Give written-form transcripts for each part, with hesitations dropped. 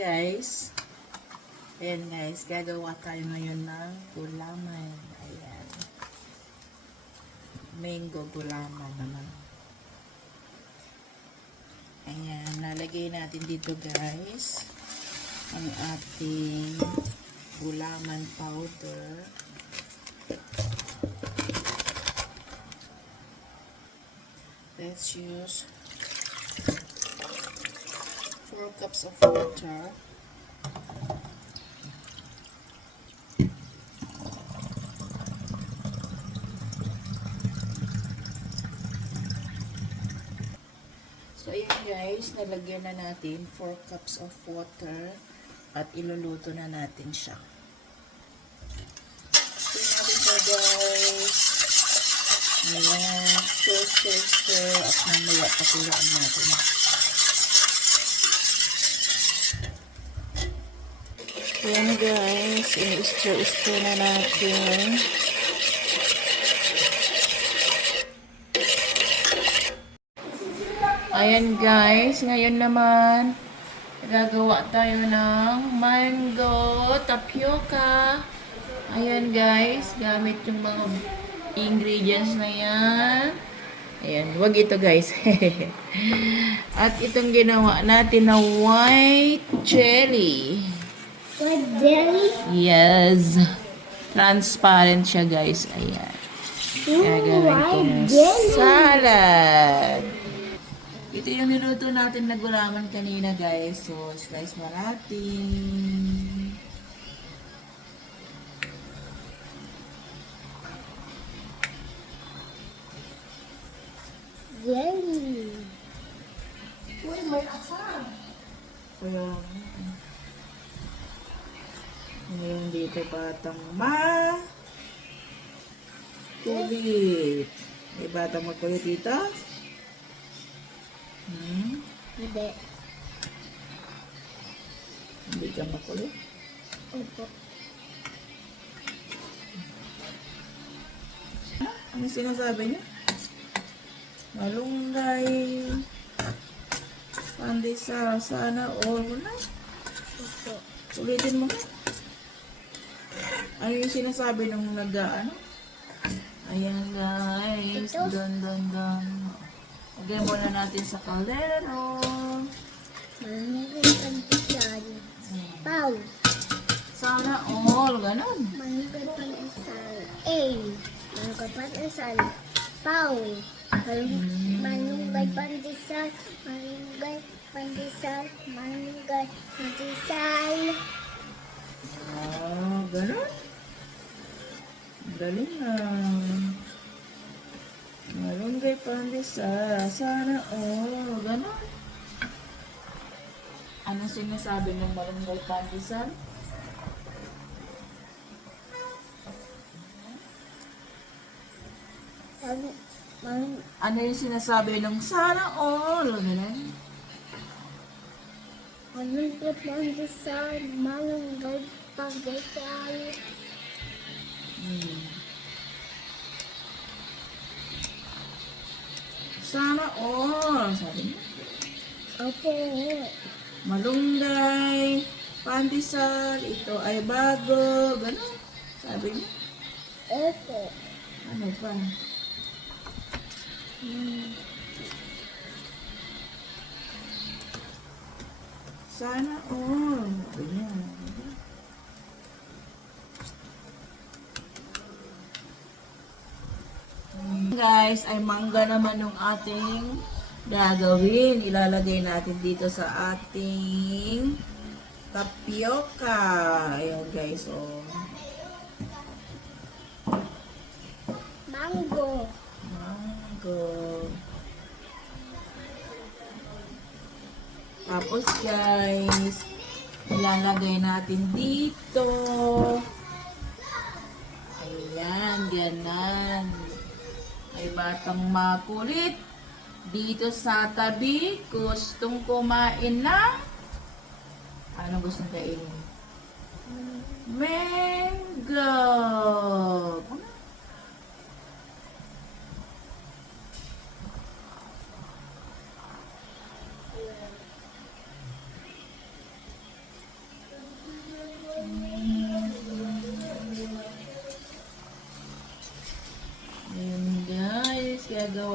guys. Ayan guys, gagawa tayo ngayon ng gulaman. Ayan. Mango gulaman naman. Ayan, lalagay natin dito guys ang ating gulaman powder. Let's use 4 cups of water. So, ayan guys, nalagyan na natin 4 cups of water at iluluto na natin siya. Tingnan natin ito guys. Ayan, stir at mamaya pakulaan natin. Ayan guys, ini-stir na natin. Ayan guys, ngayon naman gagawa tayo ng mango tapioca. Ayan guys, gamit yung mga ingredients na yan. Ayan, wag ito guys. At itong ginawa natin na white jelly. White jelly? Yes. Transparent siya guys. Ayan. Gagawin ko ng salad. Ito yung niluto natin na gulaman kanina guys. So, slice na natin. Jelly. Uy, may asam. Kaya, ngayon dito batang kulit. May batang makulit dito? Hindi. Hindi ka makulit? Opo. Ano sinasabi niya? Malunggay. Pandesal. Sana all mo na. Opo. Ulitin mo na. Ano yung sinasabi nung nag-ano? Ayan guys. Ito? Don. Lagyan muna natin sa kaldero. Manungay pandesal. Pau. Sana all. Ganon. Manungay pandesal. A. Manungay pandesal. Pau. Manungay pandesal. Manungay pandesal. Manungay pandesal. Ganon. Galing na. Malunggay pandesal. Sana all. Ganon. Ano sinasabi ng malunggay pandesal? Ano yung sinasabi ng sana all? Ganon. Manungay pandesal. Manungay pandesal. Sana all. Sabi niya. Opo. Malunggay, pandesal, ito ay bago. Ganon. Sabi niya. Opo. Ano pa? Sana all. Sabi niya. Guys, ay mangga naman yung ating gagawin. Ilalagay natin dito sa ating tapioca. Ayan guys, oh. Mango. Mango. Tapos guys, ilalagay natin dito. Ayan, ganan. May batang makulit dito sa tabi. Gustong kumain na. Anong gustong kainin? Mango.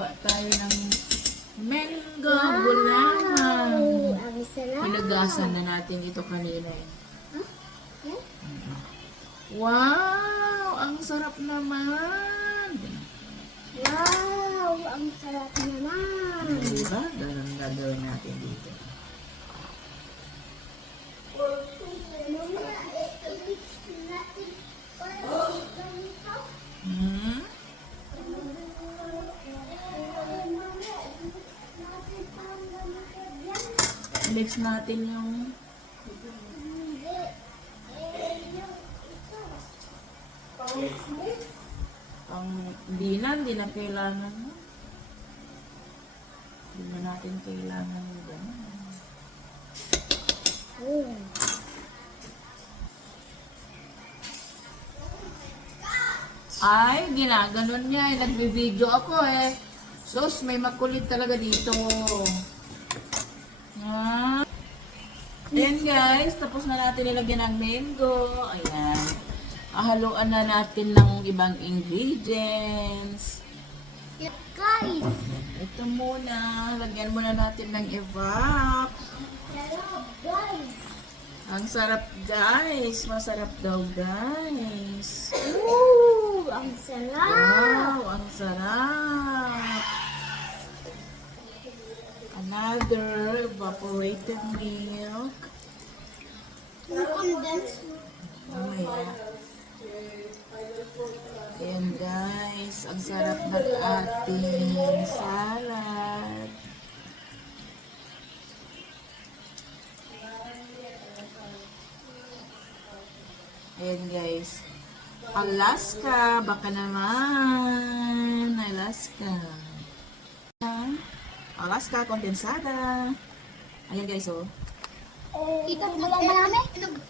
Gagawa tayo ng mango gulaman. Ang sarap. Pinagasan na natin ito kanina eh. Huh? Wow! Ang sarap naman! Wow, ang sarap naman. Diba? Ganun gagawin natin dito. Hmm? Mix natin yung hindi na kailangan. Hindi na natin kailangan yung gano'n. Ay, ginaganon niya. Nagbe-video ako eh. Sus, may makulit talaga dito. Ah. Ayan guys, tapos na natin nilagyan ng mango. Ayan. Haluan na natin ng ibang ingredients. Guys, Ito muna, lagyan muna natin ng evap. guys. Ang sarap guys, masarap daw guys. Ooh, ang sarap. Wow, ang sarap. Another evaporated milk. Condensed. Oh yeah. Ayan guys, ang sarap ng ating salad. Ayan guys. Alaska, baka naman. Alaska. Alaska, kondensada. Ayan guys, oh. Ito, marami.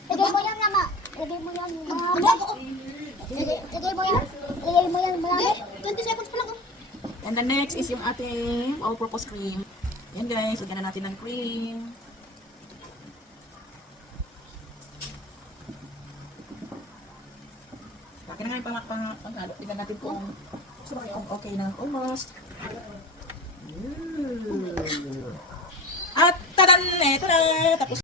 Lagay mo yan, mama. Lagay mo yan, mama. Lagay mo yan. Lagay mo yan, marami. 20 seconds pa lang. And the next is yung ating all-purpose cream. Ayan guys, lagyan na natin ng cream. Laki na nga yung panghalo. Tignan natin kung okay na. Almost. At tadan! Ito na! Tapos